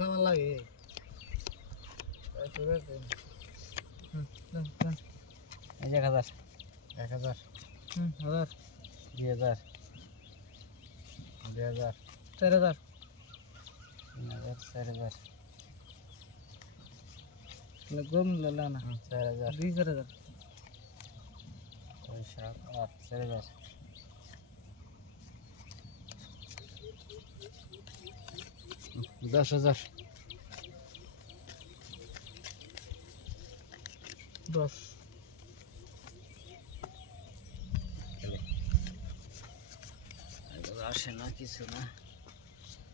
আমার লাগে এই এক হাজার এক হাজার হাজার দুই হাজার দুই হাজার চার হাজার তিন হাজার চার হাজার গরম লাগলে না? চার হাজার। দুই চার হাজার। ছয় সাত আট চার হাজার। দশ হাজার। দশ। আসে না কিছু না।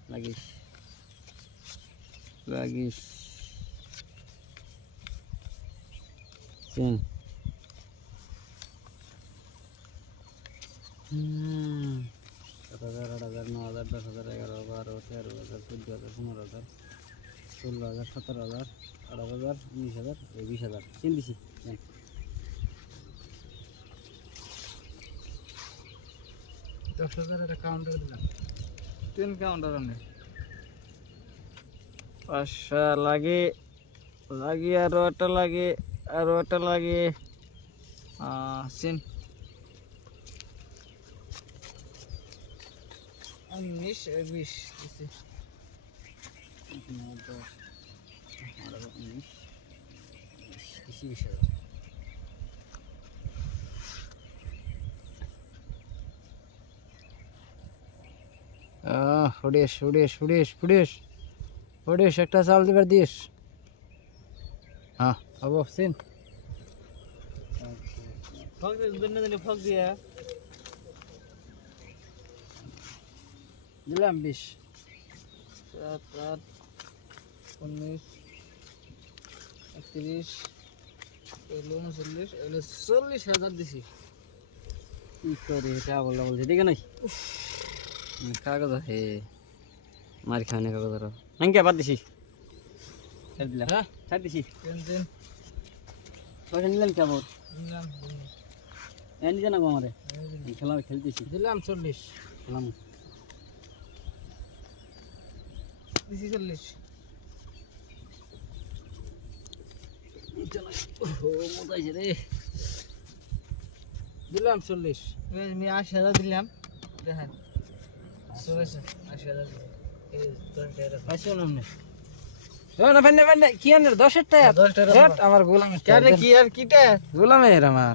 লাগিস। লাগিস। তিন হুম। সাত হাজার আট হাজার ন হাজার দশ হাজার এগারো বারো তেরো হাজার চোদ্দ হাজার পনেরো হাজার ষোলো হাজার সতেরো হাজার আঠারো হাজার উনিশ হাজার এই বিশ হাজার তিন দিছি। দশ হাজার একটা কাউন্টার দিলাম। তিন কাউন্টার আনে। পাঁচশো লাগে লাগে আরও একটা লাগে। আরও একটা লাগে সিন উনিশ বিশ দিছি নয়, দশ, আঠারো, উনিশ, বিশ, বেশি বিশ হাজার। আহ, উড়িস উড়িস উড়িস উড়িস উড়িস একটা চাল দিবার দিস হ্যাঁ হব সিন ফক দুদিন দিনে ফক দিয়া। দিলাম বিশ। সাত আট উনিশ একত্রিশ উনচল্লিশ চল্লিশ হাজার দিছি। কি করে এটা বললা বলছে ঠিক নাই কাগজ আছে। মার খাওয়া না কাগজ আর। নাকি বাদ দিছি। ছাড় দিলাম হ্যাঁ। ছাড় দিছি। পয়সা নিলাম কেমন দিলাম এনে জানা গো আমারে খেলা খেলতেছি। দিলাম চল্লিশ। খেলাম। দিছি চল্লিশ। দিলাম চল্লিশ। আমি আশি হাজার দিলাম। দেখেন। চলেছে আশি হাজার না আমার। গোলামের কেন কি আর কিটা গোলামের আমার।